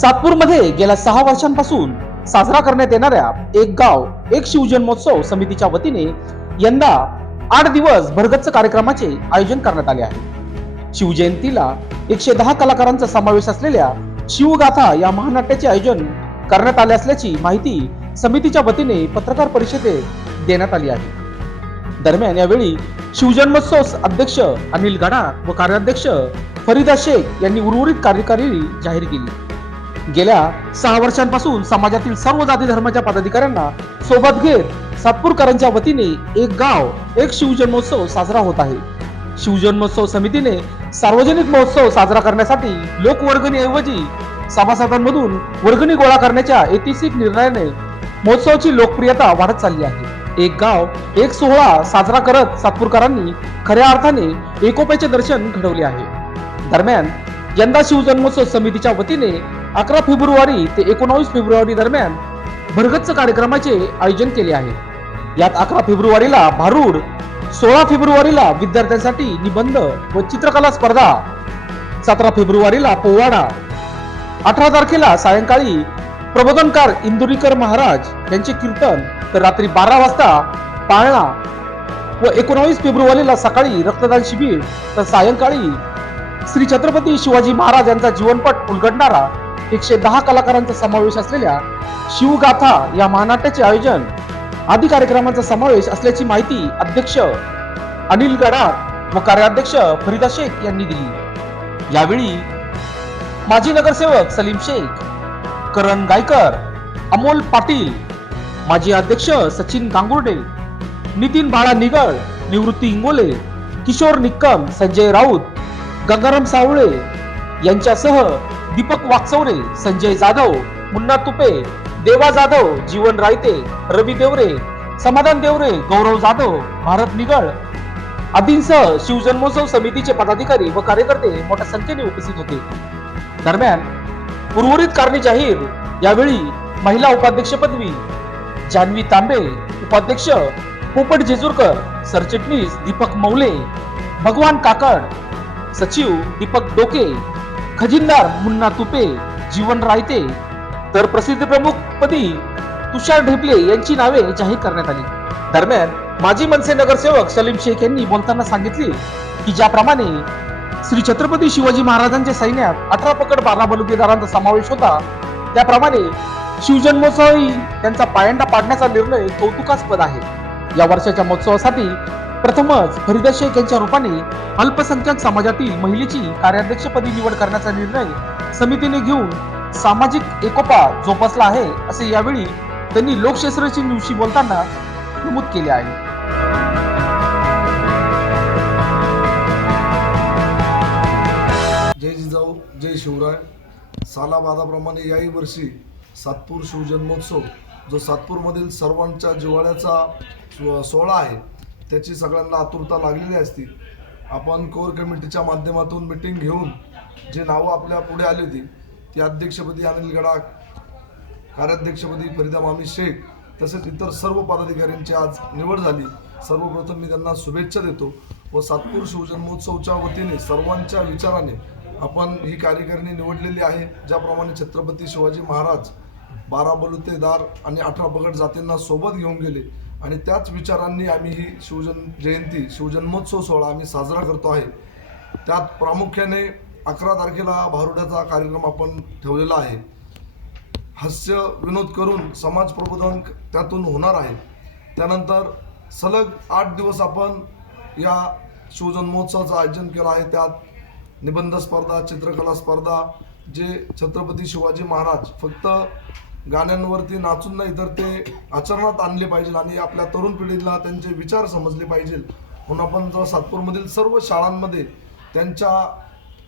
सातपूरमध्ये गेल्या सहा वर्षांपासून साजरा करण्यात येणाऱ्या एक गाव एक शिवजन्मोत्सव समितीच्या वतीने यंदा आठ दिवस भरगच्च कार्यक्रमाचे आयोजन करण्यात आले आहे. शिवजयंतीला एकशे दहा कलाकारांचा समावेश असलेल्या शिवगाथा या महानाट्याचे आयोजन करण्यात आले असल्याची माहिती समितीच्या वतीने पत्रकार परिषदेत देण्यात आली आहे. दरम्यान यावेळी शिवजन्मोत्सव अध्यक्ष अनिल गडाख व कार्याध्यक्ष फरीदा शेख यांनी उर्वरित कार्यकारी जाहीर केली. गेल्या सहा वर्षांपासून समाजातील सर्व जाती धर्माच्या पदाधिकाऱ्यांना सोबत घेत सातपूरकरांच्या वतीने एक गाव एक शिवजन्मोत्सव साजरा होत आहे. शिवजन्मोत्सव समितीने सार्वजनिक महोत्सव साजरा करण्यासाठी लोकवर्गणीऐवजी सभासदांमधून वर्गणी गोळा करण्याच्या ऐतिहासिक निर्णयाने महोत्सवाची लोकप्रियता वाढत चालली आहे. एक गाव एक सोहळा साजरा करत सातपूरकरांनी खऱ्या अर्थाने एकोप्याचे दर्शन घडवले आहे. दरम्यान यंदा शिवजन्मोत्सव समितीच्या वतीने अकरा फेब्रुवारी ते एकोणावीस फेब्रुवारी दरम्यान भरगच्च कार्यक्रमाचे आयोजन केले आहे. यात अकरा फेब्रुवारीला भारूड सोळा फेब्रुवारीला विद्यार्थ्यांसाठी निबंध व चित्रकला स्पर्धा सतरा फेब्रुवारीला पोवाडा अठरा तारखेला सायंकाळी प्रबोधनकार इंदुरीकर महाराज यांचे कीर्तन तर रात्री बारा वाजता पाळणा व एकोणावीस फेब्रुवारीला सकाळी रक्तदान शिबिर तर सायंकाळी श्री छत्रपती शिवाजी महाराज यांचा जीवनपट उलगडणारा एकशे दहा कलाकारांचा समावेश असलेल्या शिवगाथा या महानाट्याचे आयोजन आदी कार्यक्रमांचा समावेश असल्याची माहिती अध्यक्ष अनिल गडाख व कार्याध्यक्ष फरीदा शेख यांनी दिली. यावेळी माजी नगरसेवक सलीम शेख करण गायकर अमोल पाटील माजी अध्यक्ष सचिन गांगुर्डे नितीन बाळा निगळ निवृत्ती इंगोले किशोर निक्कम संजय राऊत गंगाराम सावळे यांच्यासह दीपक वाकचौरे संजय जाधव मुन्ना तुपे देवा जाधव जीवन रायते रवी देवरे समाधान देवरे गौरव जाधव भारत निगळ. आदींसह शिवजन्मोत्सव समितीचे पदाधिकारी व कार्यकर्ते मोठ्या संख्येने उपस्थित होते. दरम्यान उर्वरित कारणे जाहीर. यावेळी महिला उपाध्यक्ष पदवी जान्हवी तांबे उपाध्यक्ष पोपट जेजूरकर सरचिटणीस दीपक मौले भगवान काकड सचिव दीपक डोके खजिनदार मुन्ना तुपे जीवन रायते तर प्रसिद्ध प्रमुख पदी तुषार ढेपले यांची नावे जाहीर करण्यात आली. दरम्यान माजी मनसे नगरसेवक सलीम शेख यांनी बोलताना सांगितले की ज्याप्रमाणे श्री छत्रपती शिवाजी महाराजांच्या सैन्यात अठरा पकड बारा बलुकेदारांचा समावेश होता त्याप्रमाणे शिवजन्मोत्सवही त्यांचा पायंडा पाडण्याचा निर्णय कौतुकास्पद आहे. या वर्षाच्या महोत्सवासाठी प्रथमच फरीदा शेख यांच्या रूपाने अल्पसंख्याक समाजातील महिलेची कार्याध्यक्षपदी निवड करण्याचा निर्णय समितीने घेऊन सामाजिक एकोपा जोपासला आहे असे यावेळी त्यांनी लोकशास्त्राची दिवशी बोलताना नमूद केले आहे. जय जिजाऊ जय शिवराय. सालाबादाप्रमाणे याही वर्षी सातपूर शिवजन्मोत्सव जो सातपूरमधील सर्वांच्या जिव्हाळ्याचा सोहळा आहे त्याची सगळ्यांना आतुरता लागलेली असती. आपण कोर कमिटीच्या माध्यमातून मिटिंग घेऊन जी नावं आपल्या पुढे आली होती ती अध्यक्षपदी अनिल गडाख कार्याध्यक्षपदी फरीदा मामी शेख तसेच इतर सर्व पदाधिकाऱ्यांची आज निवड झाली. सर्वप्रथम मी त्यांना शुभेच्छा देतो व सातपूर शिवजन्मोत्सवच्या वतीने सर्वांच्या विचाराने आपण ही कार्यकारिणी निवडलेली आहे ज्याप्रमाणे छत्रपती शिवाजी महाराज बारा बलुतेदार आणि अठरा पगड जातींना सोबत घेऊन गेले. आणि त्याच विचारांनी आम्ही ही शिवजन जयंती शिवजन्मोत्सव सोहळा आम्ही साजरा करतो आहे. त्यात प्रामुख्याने अकरा तारखेला भारुड्याचा कार्यक्रम आपण ठेवलेला आहे. हास्य विनोद करून समाज प्रबोधन त्यातून होणार आहे. त्यानंतर सलग आठ दिवस आपण या शिवजन्मोत्सवाचं आयोजन केलं आहे. त्यात निबंध स्पर्धा चित्रकला स्पर्धा जे छत्रपती शिवाजी महाराज फक्त गाण्यांवरती नाचून नाही तर ते आचरणात आणले पाहिजे आणि आपल्या तरुण पिढीला त्यांचे विचार समजले पाहिजे. म्हणून आपण जर सातपूरमधील सर्व शाळांमध्ये त्यांच्या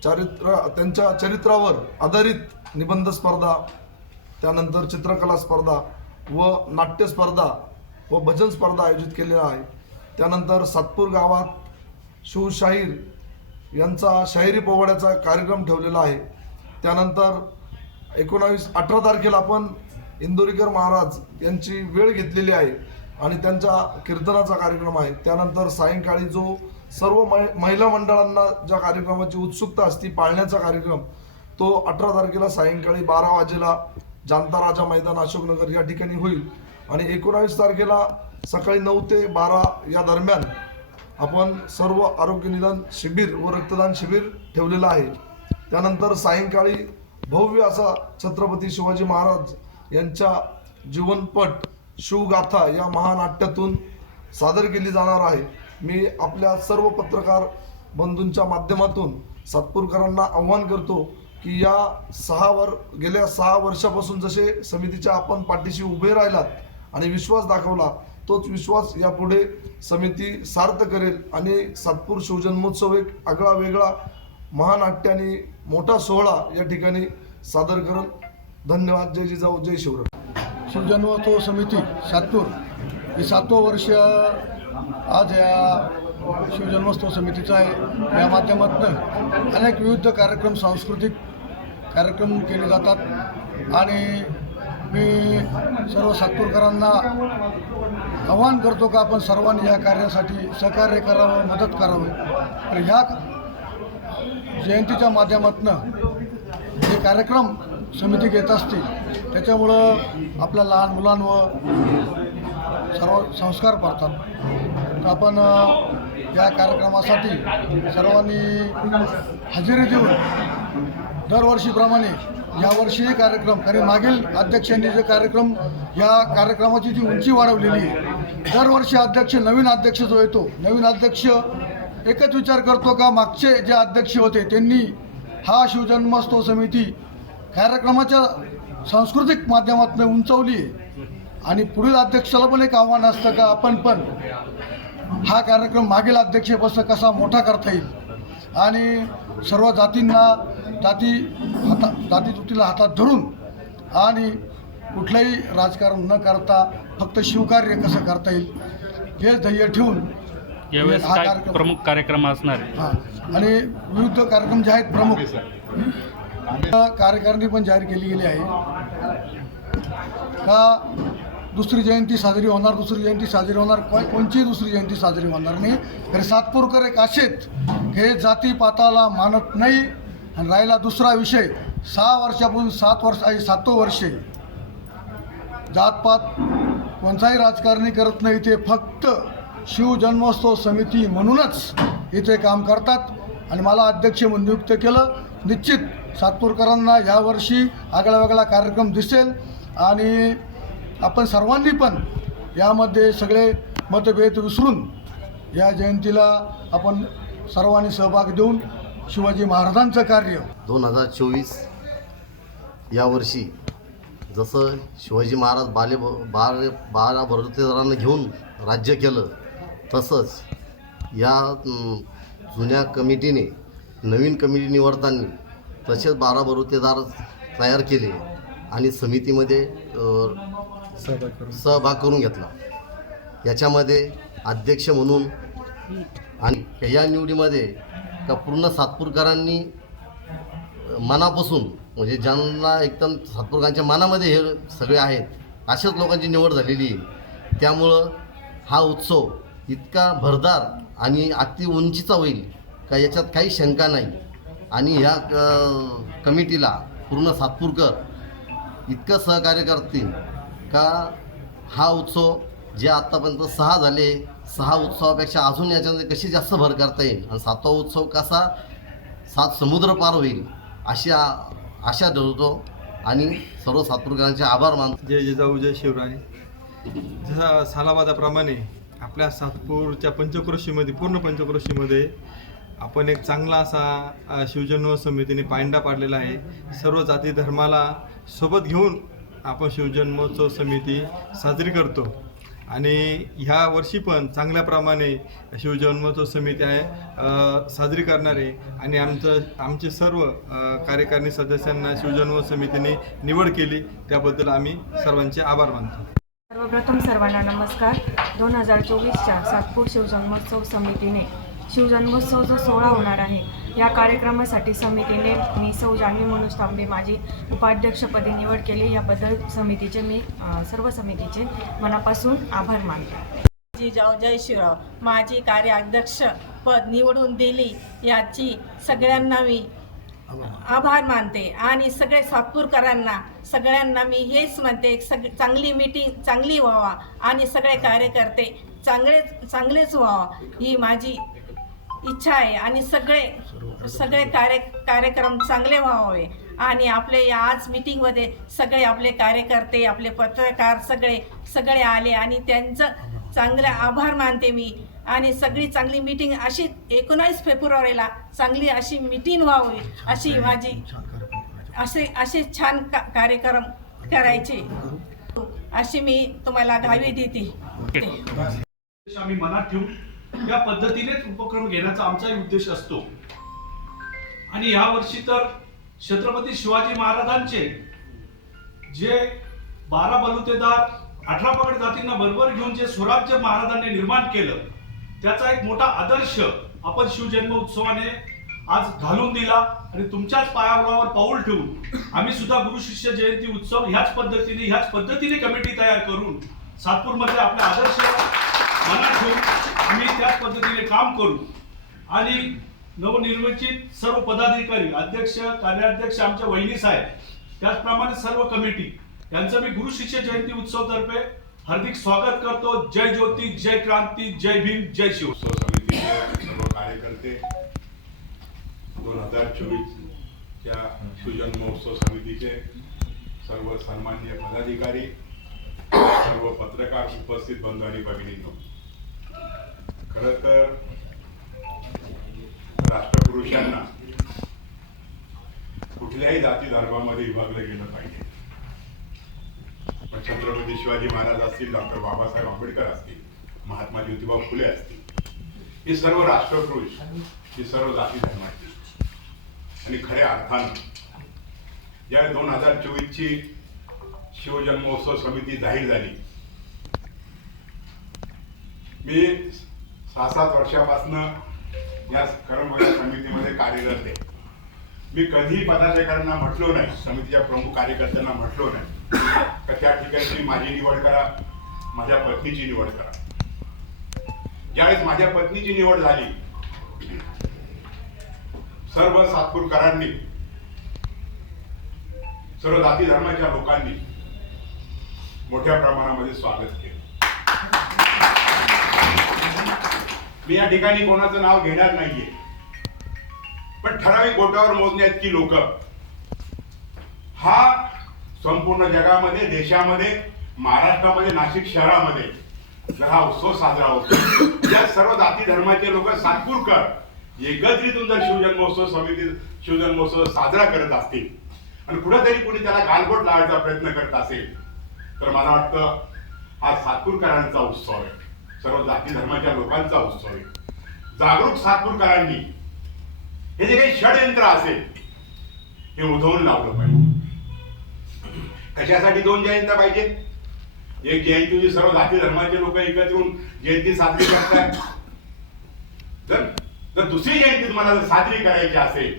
चारित्र त्यांच्या चरित्रावर आधारित निबंध स्पर्धा त्यानंतर चित्रकला स्पर्धा व नाट्य स्पर्धा व भजन स्पर्धा आयोजित केलेल्या आहे त्यानंतर सातपूर गावात शिवशाहीर यांचा शाहिरी पोवाड्याचा कार्यक्रम ठेवलेला आहे. त्यानंतर एकोणावीस अठरा तारखेला आपण इंदोरीकर महाराज यांची वेळ घेतलेली आहे आणि त्यांच्या कीर्तनाचा कार्यक्रम आहे. त्यानंतर सायंकाळी जो सर्व मै महिला मंडळांना ज्या कार्यक्रमाची उत्सुकता असते पाळण्याचा कार्यक्रम तो अठरा तारखेला सायंकाळी बारा वाजेला जांता राजा मैदान अशोकनगर या ठिकाणी होईल. आणि एकोणावीस तारखेला सकाळी नऊ ते बारा या दरम्यान आपण सर्व आरोग्य निदान शिबिर व रक्तदान शिबिर ठेवलेलं आहे. त्यानंतर सायंकाळी भव्य असा छत्रपती शिवाजी महाराज यांच्या जीवनपट शिवगाथा या महानाट्यातून सादर केली जाणार आहे. मी आपल्या सर्व पत्रकार बंधूंच्या माध्यमातून सातपूरकरांना आव्हान करतो की या सहा वर गेल्या सहा वर्षापासून जसे समितीच्या आपण पाठीशी उभे राहिलात आणि विश्वास दाखवला तोच विश्वास यापुढे समिती सार्थ करेल आणि सातपूर शिवजन्मोत्सव एक आगळा वेगळा महानाट्य आणि मोठा सोहळा या ठिकाणी सादर करेल. धन्यवाद जय जिजाऊ जय शिवराय. शिवजन्मोत्सव समिती सातपूर. हे सातवं वर्ष आज या शिवजन्मोत्सव समितीचं आहे. या माध्यमातून अनेक विविध कार्यक्रम सांस्कृतिक कार्यक्रम केले जातात. आणि मी सर्व सातपूरकरांना आवाहन करतो का आपण सर्वांनी या कार्यासाठी सहकार्य करावं मदत करावं. तर ह्या जयंतीच्या माध्यमातून जे कार्यक्रम समिती घेत असते त्याच्यामुळं आपल्या लहान मुलांवर सर्व संस्कार पडतात. तर आपण या कार्यक्रमासाठी सर्वांनी हजेरी देऊन दरवर्षीप्रमाणे यावर्षीही कार्यक्रम कारण मागील अध्यक्षांनी जे कार्यक्रम या कार्यक्रमाची जी उंची वाढवलेली आहे दरवर्षी अध्यक्ष नवीन अध्यक्ष जो येतो नवीन अध्यक्ष एकच विचार करतो का मागचे जे अध्यक्ष होते त्यांनी हा शिवजन्मोत्सव समिती कार्यक्रमाच्या सांस्कृतिक माध्यमातून उंचवली आहे आणि पुढील अध्यक्षाला पण एक आव्हान असतं का आपण पण हा कार्यक्रम मागील अध्यक्षापासून कसा मोठा करता येईल? आणि सर्व जातींना जाती हाता जाती तुटीला हातात धरून आणि कुठलंही राजकारण न करता फक्त शिवकार्य कसं करता येईल हे ध्येय ठेवून यावेळेस हा कार्यक्रम- प्रमुख कार्यक्रम असणार आहे? हां. आणि विविध कार्यक्रम जे आहेत प्रमुख कार्यकारिणी पण जाहीर केली गेली आहे. का दुसरी जयंती साजरी होणार दुसरी जयंती साजरी होणार कोण कोणची दुसरी जयंती साजरी होणार नाही? तर सातपूरकर एक असेच हे जातीपाताला मानत नाही आणि राहिला दुसरा विषय. सहा वर्षापासून सात वर्ष आहे सातो वर्षे जातपात कोणताही राजकारणी करत नाही ते फक्त शिवजन्मोत्सव समिती म्हणूनच इथे काम करतात. आणि मला अध्यक्ष म्हणून नियुक्त केलं. निश्चित सातपूरकरांना यावर्षी आगळा वेगळा कार्यक्रम दिसेल आणि आपण सर्वांनी पण यामध्ये सगळे मतभेद विसरून या जयंतीला आपण सर्वांनी सहभाग देऊन शिवाजी महाराजांचं कार्य दोन हजार चोवीस यावर्षी जसं शिवाजी महाराज बाले बार बारा भरतेदारांना घेऊन राज्य केलं तसंच या जुन्या कमिटीने नवीन कमिटी निवडताना तसेच बारा बरोतेदार तयार केले आणि समितीमध्ये सहभाग करून. घेतला. याच्यामध्ये अध्यक्ष म्हणून आणि या निवडीमध्ये का पूर्ण सातपूरकरांनी मनापासून म्हणजे ज्यांना एकदम सातपूरकरांच्या मनामध्ये हे सगळे आहेत अशाच लोकांची निवड झालेली आहे. त्यामुळं हा उत्सव इतका भरदार आणि अति उंचीचा होईल का याच्यात काही शंका नाही. आणि ह्या क- कमिटीला पूर्ण सातपूरकर इतकं सहकार्य करतील का हा उत्सव जे आत्तापर्यंत सहा झाले सहा उत्सवापेक्षा अजून याच्यामध्ये कशी जास्त भर करता येईल? आणि सातवा उत्सव कसा? सात समुद्र पार होईल अशी आ- आशा धरतो आणि सर्व सातपूरकरांचे आभार मानतो जय जिजाऊ जय शिवराय. जसा सालाबादाप्रमाणे आपल्या सातपूरच्या पंचक्रोशीमध्ये पूर्ण पंचक्रोशीमध्ये आपण एक चांगला असा शिवजन्म समितीने पायंडा पाडलेला आहे. सर्व जाती धर्माला सोबत घेऊन आपण शिवजन्मोत्सव समिती साजरी करतो. आणि ह्या वर्षी पण चांगल्या प्रमाणे शिवजन्मोत्सव समिती आहे साजरी करणारे. आणि आमचं आमचे सर्व कार्यकारिणी सदस्यांना शिवजन्मोत्सव समितीने निवड केली. त्याबद्दल आम्ही सर्वांचे आभार मानतो. सर्वप्रथम सर्वांना नमस्कार. दोन हजार चोवीसच्या सातपूर शिवजन्मोत्सव समितीने शिवजन्मोत्सव जो सोहळा होणार आहे या कार्यक्रमासाठी समितीने मी सौ जान्हवी मनोज तांबे माझी उपाध्यक्षपदी निवड केली. याबद्दल समितीचे मी सर्व समितीचे मनापासून आभार मानते. जिजाऊ जय शिवराव. माझी कार्याध्यक्ष पद निवडून दिली याची सगळ्यांना मी आभार मानते आणि सगळे सातपूरकरांना सगळ्यांना मी हेच म्हणते सग चांगली मीटिंग चांगली व्हावा आणि सगळे कार्यकर्ते चांगले चांगलेच व्हावा ही माझी इच्छा आहे आणि सगळे सगळे कार्य कार्यक्रम चांगले व्हावे. आणि आपले या आज मीटिंगमध्ये सगळे आपले कार्यकर्ते आपले पत्रकार सगळे सगळे आले आणि त्यांचं चांगलं आभार मानते मी. आणि सगळी चांगली मीटिंग अशी एकोणावीस फेब्रुवारीला चांगली अशी मीटिंग व्हावी अशी माझी असे असे छान का कार्यक्रम करायचे. अशी मी तुम्हाला गावी देते. आम्ही मनात ठेवून या पद्धतीनेच उपक्रम घेण्याचा आमचाही उद्देश असतो. आणि या वर्षी तर छत्रपती शिवाजी महाराजांचे जे बारा बलुतेदार अठरा पगड जातींना बरोबर घेऊन जे स्वराज्य महाराजांनी निर्माण केलं त्याचा एक मोठा आदर्श आपण शिवजन्म उत्सवाने आज घालून दिला आणि तुमच्याच पायावर पाऊल ठेवून आम्ही सुद्धा गुरु शिष्य जयंती उत्सव ह्याच पद्धतीने ह्याच पद्धतीने कमिटी तयार करून सातपूरमध्ये आपले आदर्श मनात ठेवून आम्ही त्याच पद्धतीने काम करू. आणि नवनिर्वचित सर्व पदाधिकारी अध्यक्ष कार्याध्यक्ष आमच्या वहिनी साहेब त्याचप्रमाणे सर्व कमिटी यांचं मी गुरु शिष्य जयंती उत्सवतर्फे हार्दिक स्वागत करतो. जय ज्योती जय क्रांती जय भीम जय शिव. उत्सव समितीचे सर्व कार्यकर्ते दोन हजार चोवीसच्या शिवजन्म महोत्सव समितीचे सर्व सन्मान्य पदाधिकारी सर्व पत्रकार उपस्थित बंधू आणि भगिनींनो. खरं तर राष्ट्रपुरुषांना कुठल्याही जाती धर्मामध्ये विभागलं गेलं पाहिजे. मग छत्रपती शिवाजी महाराज असतील डॉक्टर बाबासाहेब आंबेडकर असतील महात्मा ज्योतिबा फुले असतील हे सर्व राष्ट्रपुरुष हे सर्व जाती धर्माचे. आणि खऱ्या अर्थानं या दोन हजार चोवीसची शिवजन्मोत्सव समिती जाहीर झाली. मी सहा सात वर्षापासनं या कर्मयोगी समितीमध्ये कार्यरत. आहे मी कधीही पदाधिकाऱ्यांना म्हटलो नाही समितीच्या प्रमुख कार्यकर्त्यांना म्हटलो नाही का त्या ठिकाणी तुम्ही माझी निवड करा माझ्या पत्नीची निवड करा. ज्यावेळेस माझ्या पत्नीची निवड झाली सर्व सातपूरकरांनी सर्व जाती धर्माच्या लोकांनी मोठ्या प्रमाणामध्ये स्वागत मी या ठिकाणी कोणाचं नाव घेणार नाहीये. पण ठराविक बोटावर मोजण्या इतकी लोक. हा संपूर्ण जगामध्ये देशामध्ये महाराष्ट्रामध्ये नाशिक शहरामध्ये हा उत्सव साजरा होतो या सर्व जाती धर्माचे लोक सातपूरकर एकत्रितून जर शिवजन्मोत्सव समिती शिवजन्मोत्सव साजरा करत असतील आणि कुठेतरी कुणी त्याला गालबोट लावायचा प्रयत्न करत असेल तर मला वाटतं हा सातपूरकरांचा उत्सव आहे. सर्व जाती धर्माच्या लोकांचा उत्सव आहे. जागरूक सातपूरकरांनी हे जे काही षडयंत्र असेल हे उधळून लावलं पाहिजे. कशासाठी दोन जयंत्या पाहिजेत? एक जयंती म्हणजे सर्व जाती धर्माचे लोक एकत्र येऊन जयंती साजरी करतात. जर जर दुसरी जयंती तुम्हाला जर साजरी करायची असेल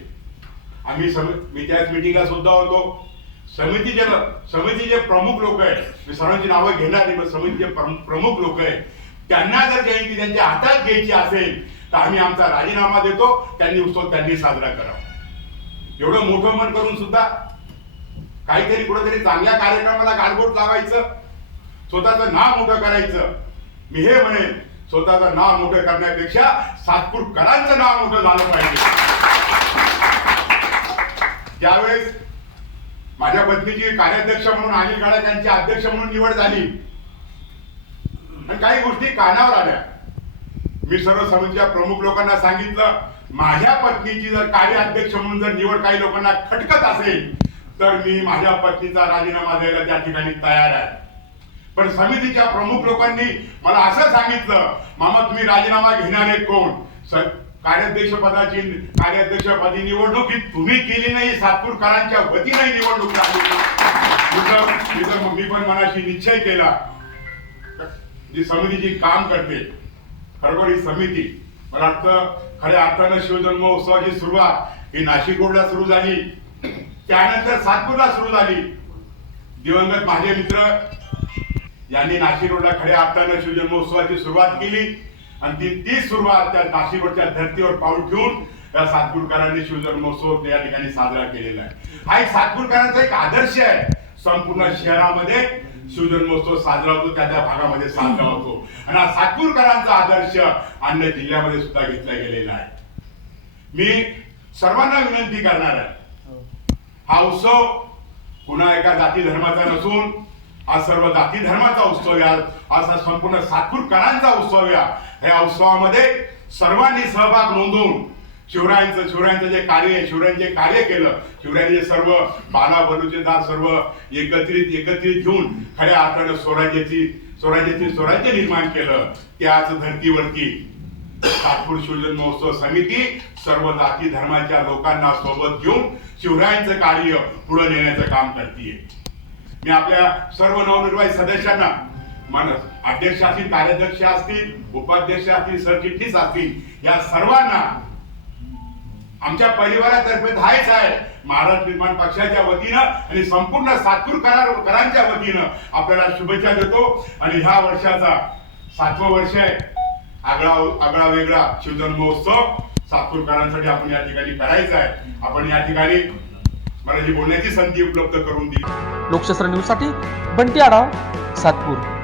आम्ही सम मी त्याच मिटिंगला सुद्धा होतो. समितीचे समितीचे प्रमुख लोक आहेत. मी सर्वांची नावं घेणार नाही पण समितीचे प्रमुख लोक आहेत. त्यांना जर जयंती त्यांच्या हातात घ्यायची असेल तर आम्ही आमचा राजीनामा देतो त्यांनी उत्सव त्यांनी साजरा करावा. एवढं मोठं मन करून सुद्धा काहीतरी कुठेतरी चांगल्या कार्यक्रमाला गालबोट लावायचं स्वतःचं नाव मोठं करायचं. मी हे म्हणेन स्वतःचं नाव मोठं करण्यापेक्षा सातपूरकरांचं नाव मोठं झालं पाहिजे. त्यावेळेस माझ्या पत्नीची कार्याध्यक्ष म्हणून आणि गाडक यांची अध्यक्ष म्हणून निवड झाली आणि काही गोष्टी कानावर आल्या. मी सर्व समितीच्या प्रमुख लोकांना सांगितलं माझ्या पत्नीची जर कार्याध्यक्ष म्हणून जर निवड काही लोकांना खटकत असेल तर मी माझ्या पत्नीचा राजीनामा द्यायला त्या ठिकाणी तयार आहे. पण समितीच्या प्रमुख लोकांनी मला असं सांगितलं मामा तुम्ही राजीनामा घेणारे कोण? कार्याध्यक्ष पदाची कार्याध्यक्ष पदी निवडणूक ही तुम्ही केली नाही सातपूरकरांच्या वतीने निवडणूक झाली. मी पण मनाशी निश्चय केला. जी समिती जी काम करते खरोखर ही समिती. मला वाटतं खऱ्या अर्थानं शिवजन्मोत्सवाची सुरुवात ही नाशिक रोडला सुरू झाली. त्यानंतर सातपूरला सुरू झाली. दिवंगत माझे मित्र यांनी नाशिक रोडला खऱ्या अर्थानं शिवजन्मोत्सवाची सुरुवात केली. आणि ती ती सुरुवात त्या नाशिक रोडच्या धर्तीवर पाऊल ठेवून त्या सातपूरकरांनी शिवजन्मोत्सव या ठिकाणी साजरा केलेला आहे. हा एक सातपूरकरांचा एक आदर्श आहे. संपूर्ण शहरामध्ये शिवजन्मोत्सव साजरा होतो त्या त्या भागामध्ये साजरा होतो. आणि हा सातपूरकरांचा आदर्श अन्य जिल्ह्यामध्ये सुद्धा घेतला गेलेला आहे. मी सर्वांना विनंती करणार आहे. हा. उत्सव पुन्हा एका जाती धर्माचा नसून हा सर्व जाती धर्माचा उत्सव या असा संपूर्ण सातपूरकरांचा उत्सव या. या उत्सवामध्ये सर्वांनी सहभाग नोंदवून शिवरायांचं शिवरायांचं जे कार्य आहे शिवरायांचे कार्य केलं शिवरायांचे सर्व बाला बलुचेदार सर्व एकत्रित एकत्रित घेऊन खऱ्या अर्थानं स्वराज्याची स्वराज्याची स्वराज्य निर्माण केलं. त्याच धर्तीवरती सातपूर शिवजन महोत्सव समिती सर्व जाती धर्माच्या लोकांना सोबत घेऊन शिवरायांचं कार्य पुढे नेण्याचं काम करते मी आपल्या सर्व नवनिर्वाहित सदस्यांना मन अध्यक्ष असतील कार्याध्यक्ष असतील उपाध्यक्ष असतील सरचिटणीस असतील या सर्वांना आमच्या परिवारातर्फे हायच आहे. महाराष्ट्र निर्माण पक्षाच्या वतीनं आणि संपूर्ण सातपूर करार करांच्या वतीनं आपल्याला शुभेच्छा देतो. आणि ह्या वर्षाचा सातवं वर्ष आहे. आगळा आगळा वेगळा शिवजन्म महोत्सव सातपूरकरांसाठी आपण या ठिकाणी करायचा आहे. आपण या ठिकाणी मला जी बोलण्याची संधी उपलब्ध करून दिली लोकशास्त्र न्यूजसाठी बंटी आढाव सातपूर.